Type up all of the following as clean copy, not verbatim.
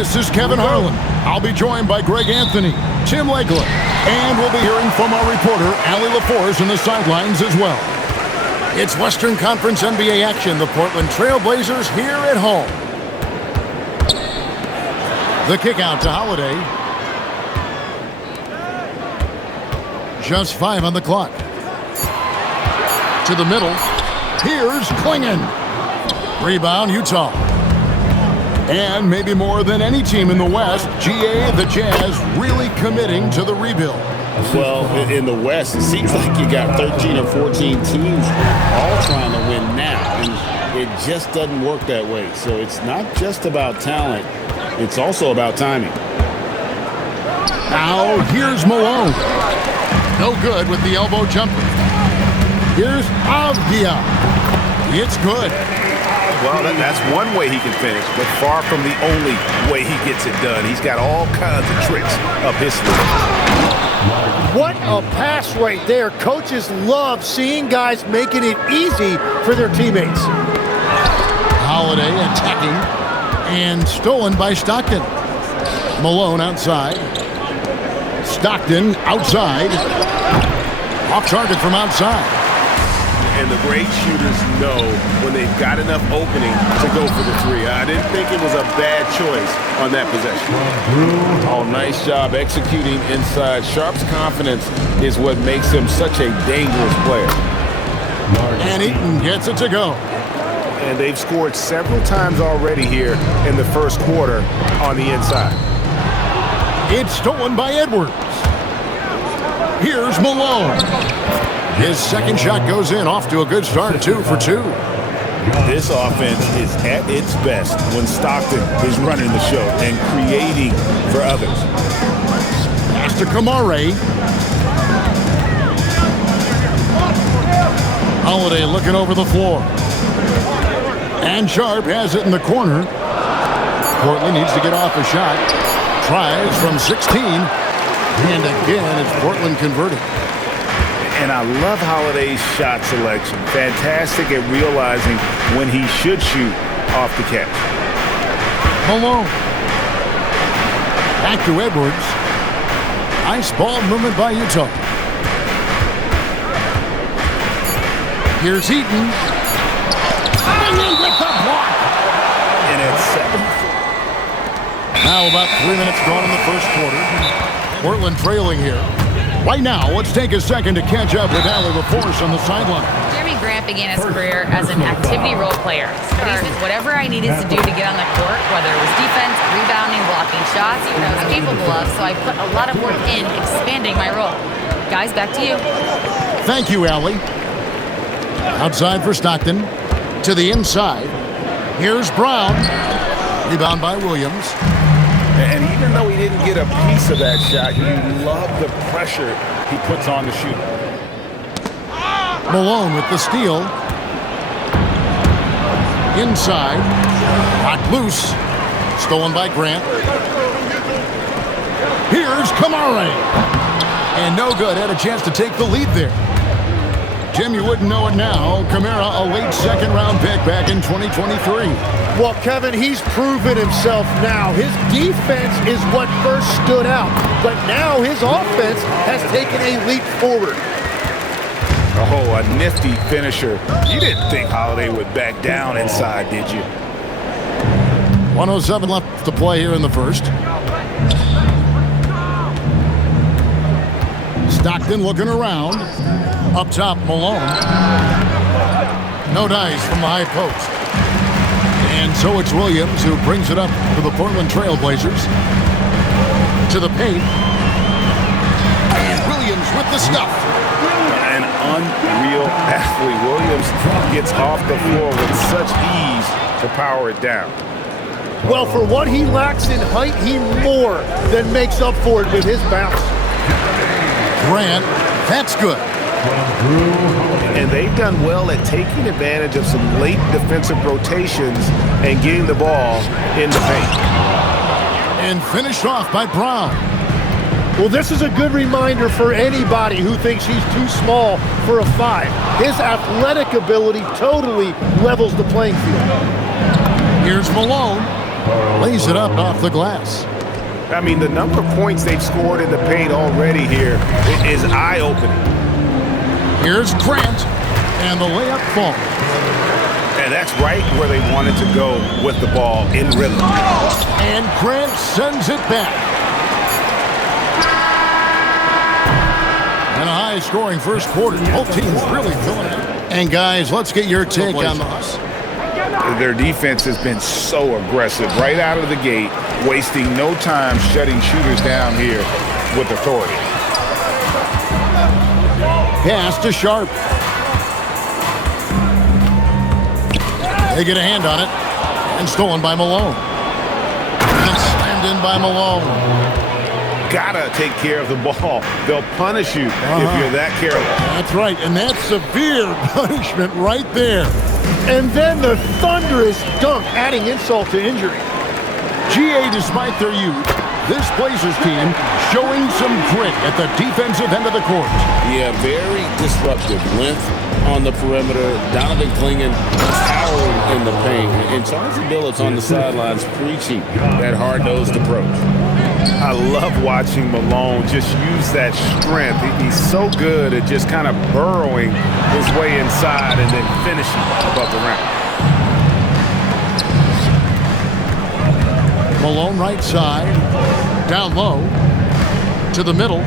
This is Kevin Harlan. I'll be joined by Greg Anthony, Tim Legler, and we'll be hearing from our reporter, Allie LaForce, on the sidelines as well. It's Western Conference NBA action. The Portland Trail Blazers here at home. The kick out to Holiday. Just 5 on the clock. To the middle. Here's Klingon. Rebound, Utah. And maybe more than any team in the West, GA, the Jazz, really committing to the rebuild. Well, in the West, it seems like you got 13 or 14 teams all trying to win now, and it just doesn't work that way. So it's not just about talent, it's also about timing. Now, here's Malone. No good with the elbow jumper. Here's Avdia. It's good. Well, that's one way he can finish, but far from the only way he gets it done. He's got all kinds of tricks up his sleeve. What a pass right there. Coaches love seeing guys making it easy for their teammates. Holiday attacking and stolen by Stockton. Malone outside. Stockton outside. Off target from outside. And the great shooters know when they've got enough opening to go for the three. I didn't think it was a bad choice on that possession. Oh, nice job executing inside. Sharp's confidence is what makes him such a dangerous player. And Eaton gets it to go. And they've scored several times already here in the first quarter on the inside. It's stolen by Edwards. Here's Malone. His second shot goes in, off to a good start, 2 for 2. This offense is at its best when Stockton is running the show and creating for others. Pass to Kamare. Holiday looking over the floor. And Sharp has it in the corner. Portland needs to get off a shot. Tries from 16. And again, it's Portland converting. And I love Holiday's shot selection. Fantastic at realizing when he should shoot off the catch. Malone. Back to Edwards. Nice ball movement by Utah. Here's Eaton. With the block. And it's 7. Now about 3 minutes gone in the first quarter. Portland trailing here. Right now, let's take a second to catch up with Allie LaForce on the sideline. Jeremy Grant began his career as an activity role player. Studies with whatever I needed to do to get on the court, whether it was defense, rebounding, blocking shots, even I was capable of, so I put a lot of work in expanding my role. Guys, back to you. Thank you, Allie. Outside for Stockton. To the inside. Here's Brown. Rebound by Williams. And even though he didn't get a piece of that shot, you love the pressure he puts on the shooter. Malone with the steal. Inside. Knocked loose. Stolen by Grant. Here's Kamare. And no good. Had a chance to take the lead there. Jim, you wouldn't know it now. Kamara, a late second-round pick back in 2023. Well, Kevin, he's proven himself now. His defense is what first stood out, but now his offense has taken a leap forward. Oh, a nifty finisher. You didn't think Holiday would back down inside, did you? 1:07 left to play here in the first. Stockton looking around. Up top, Malone. No dice from the high post. And so it's Williams who brings it up for the Portland Trail Blazers. To the paint. And Williams with the stuff. An unreal athlete. Williams gets off the floor with such ease to power it down. Well, for what he lacks in height, he more than makes up for it with his bounce. Grant, that's good. And they've done well at taking advantage of some late defensive rotations and getting the ball in the paint. And finished off by Brown. Well, this is a good reminder for anybody who thinks he's too small for a 5. His athletic ability totally levels the playing field. Here's Malone. Lays it up off the glass. I mean, the number of points they've scored in the paint already here is eye-opening. Here's Grant, and the layup falls. And that's right where they wanted to go with the ball in rhythm. And Grant sends it back. And a high-scoring first quarter. Both teams really filling it. And, guys, let's get your take on this. Their defense has been so aggressive right out of the gate, wasting no time shutting shooters down here with authority. Pass to Sharp. They get a hand on it. And stolen by Malone. And slammed in by Malone. Gotta take care of the ball. They'll punish you if you're that careless. That's right, and that's severe punishment right there. And then the thunderous dunk, adding insult to injury. GA, despite their youth, this Blazers team showing some grit at the defensive end of the court. Yeah, very disruptive. Length on the perimeter. Donovan Clingan towering in the paint. And Charles Billups on the sidelines preaching that hard-nosed approach. I love watching Malone just use that strength. He's so good at just kind of burrowing his way inside and then finishing above the rim. Malone right side, down low, to the middle,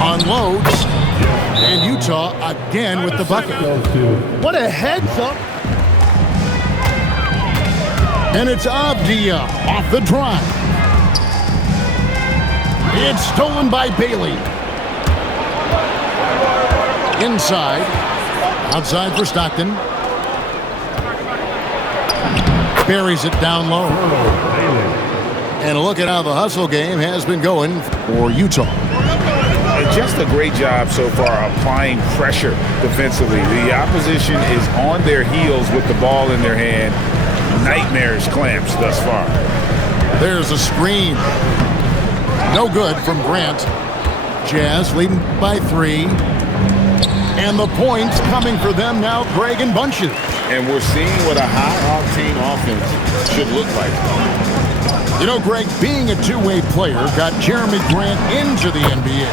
unloads, and Utah again with the bucket. What a heads up. And it's Avdia off the drive. It's stolen by Bailey. Inside. Outside for Stockton. Buries it down low. And look at how the hustle game has been going for Utah. And just a great job so far applying pressure defensively. The opposition is on their heels with the ball in their hand. Nightmarish clamps thus far. There's a screen. No good from Grant. Jazz leading by 3. And the points coming for them now, Greg, in bunches. And we're seeing what a high-octane offense should look like. You know, Greg, being a two-way player got Jeremy Grant into the NBA.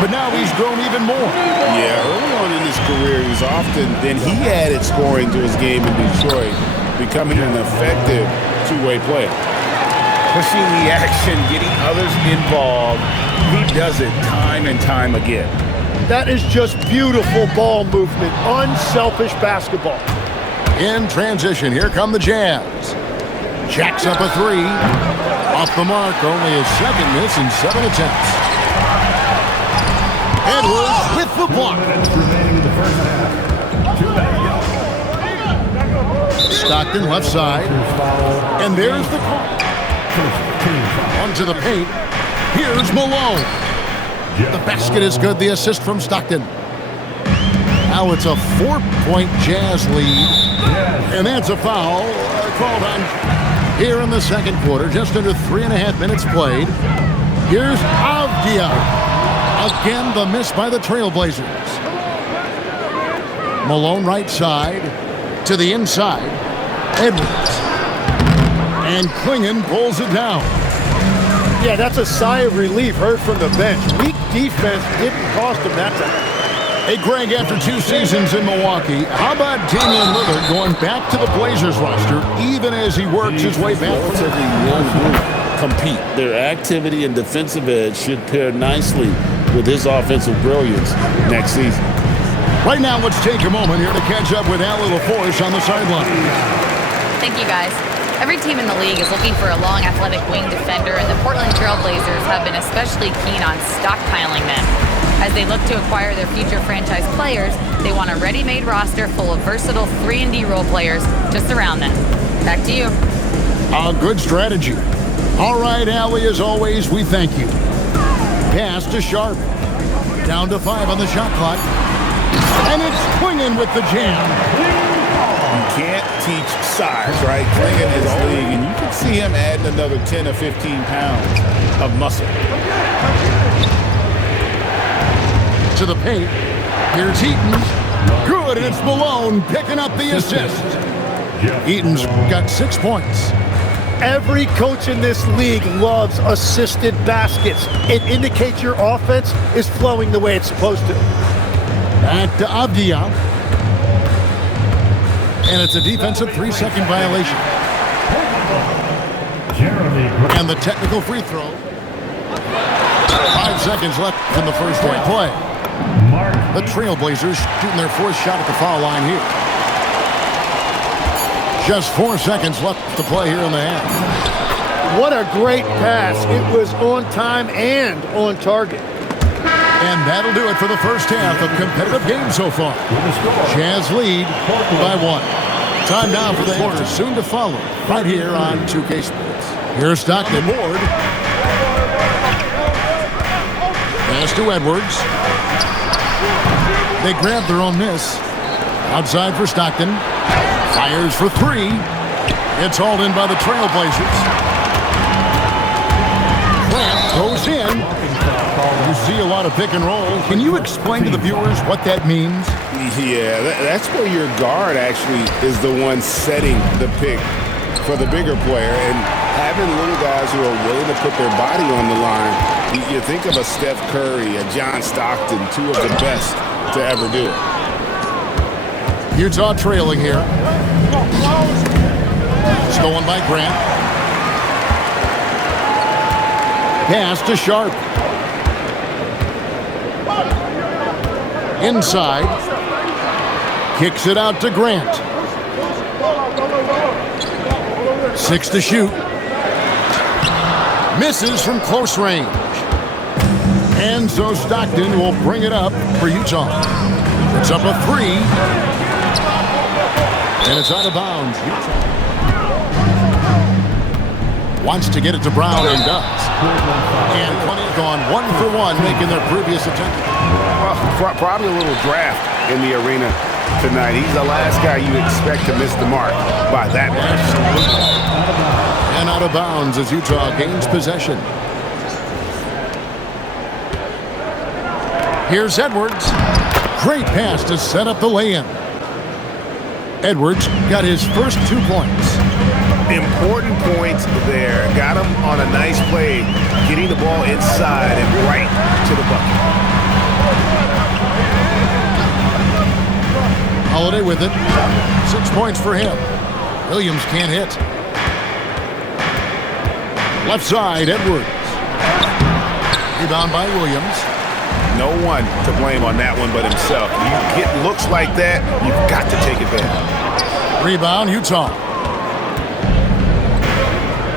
But now he's grown even more. Yeah, early on in his career, he was often, then he added scoring to his game in Detroit, becoming an effective two-way player. Pushing the action, getting others involved. He does it time and time again. That is just beautiful ball movement, unselfish basketball. In transition, here come the Jazz. Jacks up a 3. Off the mark, only his second miss in 7 attempts. Edwards with the block. Stockton left side. And there's the call. Onto the paint. Here's Malone. The basket is good. The assist from Stockton. Now it's a 4-point Jazz lead. And that's a foul called on here in the second quarter. Just under 3.5 minutes played. Here's Avdia. Again, the miss by the Trailblazers. Malone right side to the inside. Edwards. And Clingan pulls it down. Yeah, that's a sigh of relief heard from the bench. Weak defense didn't cost him that time. Hey, Greg, after 2 seasons in Milwaukee, how about Damian Lillard going back to the Blazers roster even as he works his way back? Relatively young group compete. Their activity and defensive edge should pair nicely with his offensive brilliance next season. Right now, let's take a moment here to catch up with Allie LaForce on the sideline. Thank you, guys. Every team in the league is looking for a long, athletic wing defender, and the Portland Trailblazers have been especially keen on stockpiling them. As they look to acquire their future franchise players, they want a ready-made roster full of versatile 3-and-D role players to surround them. Back to you. A good strategy. All right, Allie, as always, we thank you. Pass to Sharp. Down to 5 on the shot clock. And it's Clingan with the jam. You can't teach size, right? Clingan is league, and you can see him adding another 10 or 15 pounds of muscle. To the paint. Here's Eaton. Good, and it's Malone picking up the assist. Eaton's got 6 points. Every coach in this league loves assisted baskets. It indicates your offense is flowing the way it's supposed to. Back to Avdia. And it's a defensive 3-second violation. And the technical free throw. 5 seconds left in the first point play. The Trailblazers shooting their fourth shot at the foul line here. Just 4 seconds left to play here in the half. What a great pass. It was on time and on target. And that'll do it for the first half of competitive game so far. Jazz lead by 1. Time now for the quarters soon to follow right here on 2K Sports. Here's Stockton. Board. Pass to Edwards. They grab their own miss. Outside for Stockton. Fires for 3. It's hauled in by the Trailblazers. Grant goes in. You see a lot of pick and roll. Can you explain to the viewers what that means? Yeah, that's where your guard actually is the one setting the pick for the bigger player. And having little guys who are willing to put their body on the line, you think of a Steph Curry, a John Stockton, 2 of the best to ever do it. Utah trailing here. Stolen by Grant. Pass to Sharp. Inside. Kicks it out to Grant. 6 to shoot. Misses from close range. And so Stockton will bring it up for Utah. It's up a 3. And it's out of bounds. Utah wants to get it to Brown and does. And plenty gone 1 for 1, making their previous attempt. Probably a little draft in the arena tonight. He's the last guy you expect to miss the mark by that much. And out of bounds as Utah gains possession. Here's Edwards. Great pass to set up the lay-in. Edwards got his first 2 points. Important points there. Got him on a nice play, getting the ball inside and right to the bucket. Holiday with it. 6 points for him. Williams can't hit. Left side, Edwards. Rebound by Williams. No one to blame on that one but himself. You get looks like that, you've got to take advantage. Rebound, Utah.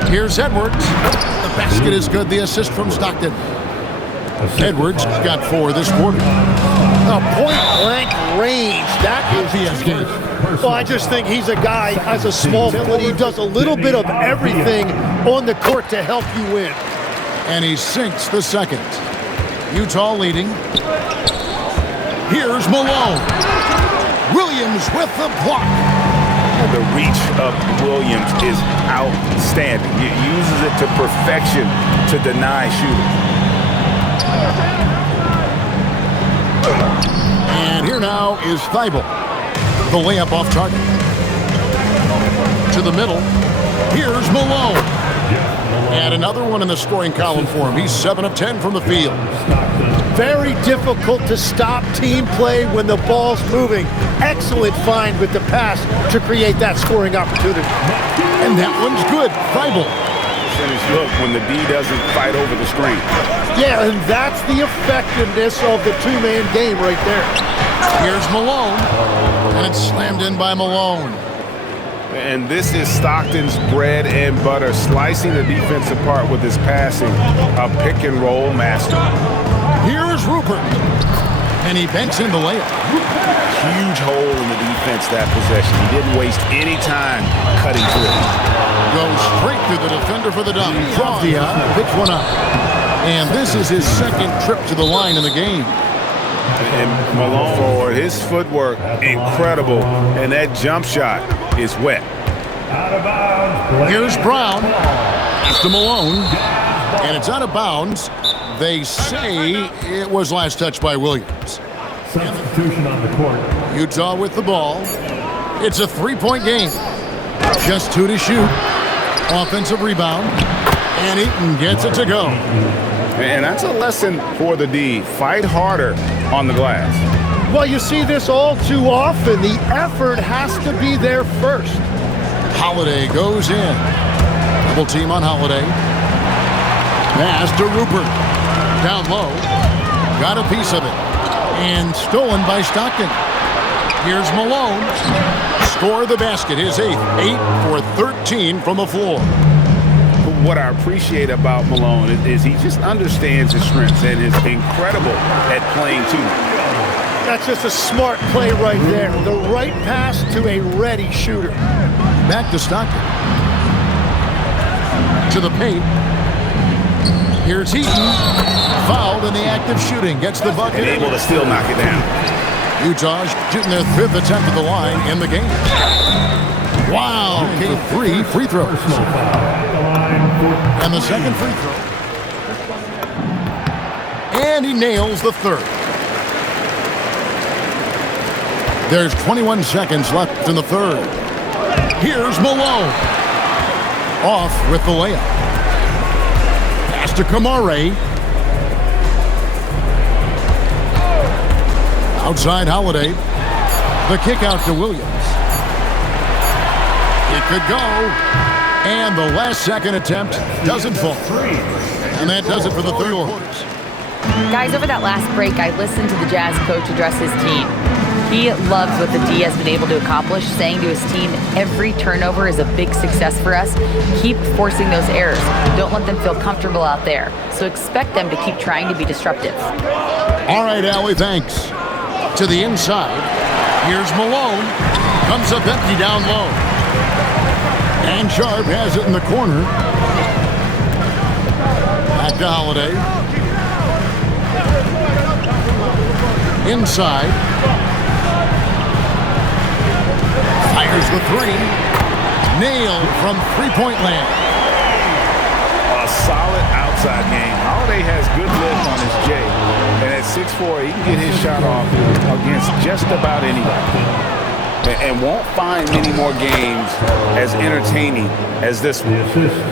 Here's Edwards. The basket is good. The assist from Stockton. Edwards got 4 this quarter. Point-blank range. That is his game. Well, I just think he's a guy, as a small foot, he does a little bit of everything on the court to help you win. And he sinks the second. Utah leading. Here's Malone. Williams with the block. The reach of Williams is outstanding. He uses it to perfection to deny shooters. And here now is Thibault. The layup off target. To the middle. Here's Malone. And another one in the scoring column for him. He's 7 of 10 from the field. Very difficult to stop team play when the ball's moving. Excellent find with the pass to create that scoring opportunity. And that one's good. Thibault. Finish look when the D doesn't fight over the screen. Yeah, and that's the effectiveness of the two-man game right there. Here's Malone. And it's slammed in by Malone. And this is Stockton's bread and butter, slicing the defense apart with his passing, a pick and roll master. Here's Rupert. And he banks in the layup. Huge hole in the defense that possession. He didn't waste any time cutting through. Goes straight through the defender for the dunk. Avdia picks one up. And this is his second trip to the line in the game. And Malone forward, his footwork, incredible. And that jump shot is wet. Here's Brown. It's to Malone. And it's out of bounds. They say it was last touched by Williams. Substitution on the court. Utah with the ball. It's a 3-point game. Just 2 to shoot. Offensive rebound. And Eaton gets it to go. And that's a lesson for the D. Fight harder on the glass. Well, you see this all too often. The effort has to be there first. Holiday goes in. Double team on Holiday. Pass to Rupert. Down low. Got a piece of it. And stolen by Stockton. Here's Malone. Score the basket. His 8th. 8 for 13 from the floor. What I appreciate about Malone is he just understands his strengths and is incredible at playing too. That's just a smart play right there. The right pass to a ready shooter. Back to Stockton. To the paint. Here's Heaton. Fouled in the act of shooting. Gets the bucket. And able to still knock it down. Utah shooting their 5th attempt at the line in the game. Wow. Okay, 3 free throws. And the second free throw. And he nails the 3rd. There's 21 seconds left in the 3rd. Here's Malone. Off with the layup. Pass to Kamare. Outside Holiday. The kick out to Williams. It could go. And the last second attempt doesn't fall. And that does it for the 3rd quarters. Guys, over that last break, I listened to the Jazz coach address his team. He loves what the D has been able to accomplish, saying to his team, every turnover is a big success for us. Keep forcing those errors. Don't let them feel comfortable out there. So expect them to keep trying to be disruptive. All right, Allie, thanks. To the inside. Here's Malone. Comes up empty down low. And Sharp has it in the corner. Back to Holiday. Inside. Fires the 3. Nailed from three-point land. A solid outside game. Holiday has good lift on his J. And at 6'4", he can get his shot off against just about anybody. And won't find many more games as entertaining as this one.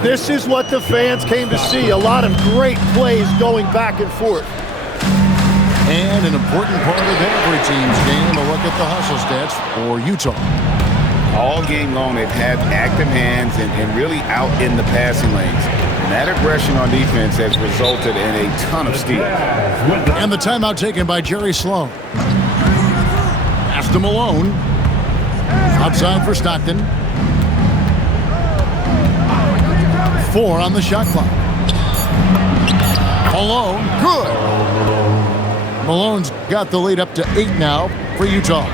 This is what the fans came to see. A lot of great plays going back and forth. And an important part of every team's game, a look at the hustle stats for Utah. All game long, they've had active hands and really out in the passing lanes. And that aggression on defense has resulted in a ton of steals. And the timeout taken by Jerry Sloan. Pass to Malone. Outside for Stockton. 4 on the shot clock. Malone, good. Malone's got the lead up to 8 now for Utah.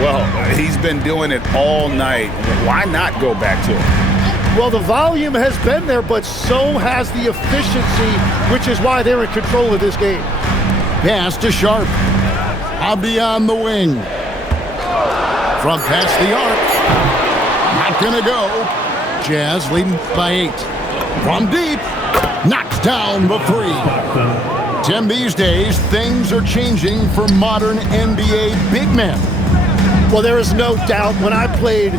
Well, he's been doing it all night. Why not go back to it? Well, the volume has been there, but so has the efficiency, which is why they're in control of this game. Pass to Sharp. Hobby on the wing. From past the arc. Not gonna go. Jazz leading by 8. From deep. Knocks down the 3. Tim, these days, things are changing for modern NBA big men. Well, there is no doubt when I played,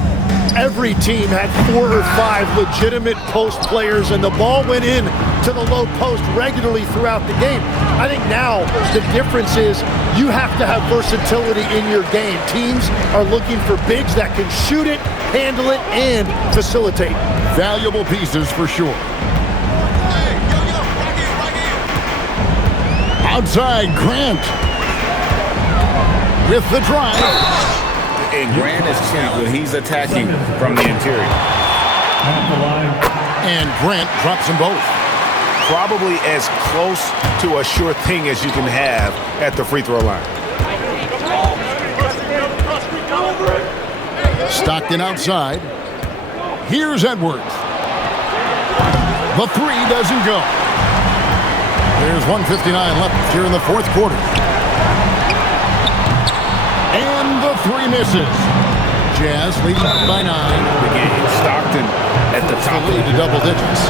every team had 4 or 5 legitimate post players, and the ball went in to the low post regularly throughout the game. I think now the difference is you have to have versatility in your game. Teams are looking for bigs that can shoot it, handle it, and facilitate. Valuable pieces for sure. Outside, Grant. With the drive. And Grant is cheap when he's attacking from the interior. And Grant drops them both. Probably as close to a sure thing as you can have at the free throw line. Stockton outside. Here's Edwards. The 3 doesn't go. There's 1:59 left here in the 4th quarter. And the 3 misses. Jazz lead by 9. The game. Stockton at the top. The lead to double digits.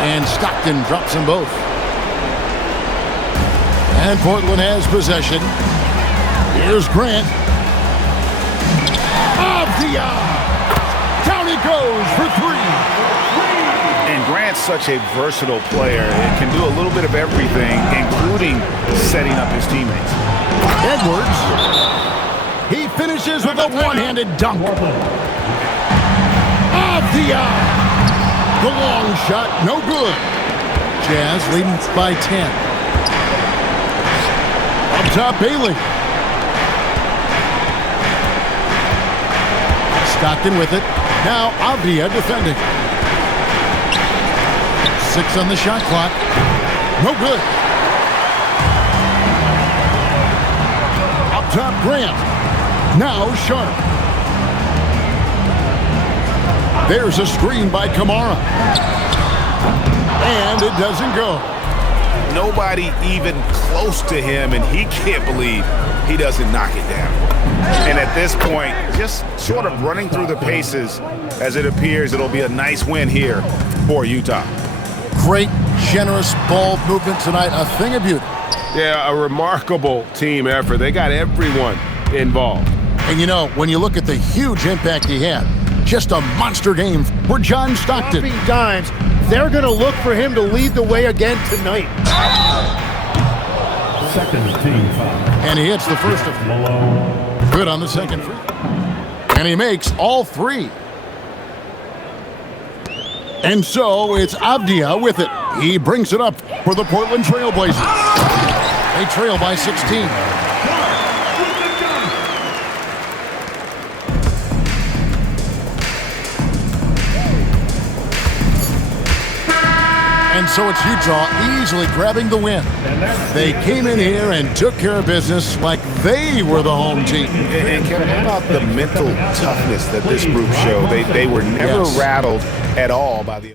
And Stockton drops them both. And Portland has possession. Here's Grant. Off the arc. Down he goes for three. And Grant's such a versatile player. It can do a little bit of everything, including setting up his teammates. Edwards. He finishes with a one-handed dunk. Avdia. The long shot, no good. Jazz leading by 10. Up top, Bailey. Stockton with it. Now Avdia defending. 6 on the shot clock. No good. Up top, Grant. Now Sharp. There's a screen by Kamara. And it doesn't go. Nobody even close to him, and he can't believe he doesn't knock it down. And at this point, just sort of running through the paces, as it appears it'll be a nice win here for Utah. Great, generous ball movement tonight. A thing of beauty. Yeah, a remarkable team effort. They got everyone involved. And you know, when you look at the huge impact he had, just a monster game for John Stockton. Dropping dimes. They're going to look for him to lead the way again tonight. Second team foul. And he hits the first of Malone. good on the second free. And he makes all three. And so it's Avdia with it. He brings it up for the Portland Trail Blazers. They trail by 16. And so it's Utah easily grabbing the win. They came in here and took care of business like they were the home team. And Kevin, how about the mental toughness that this group showed? They were never rattled at all by the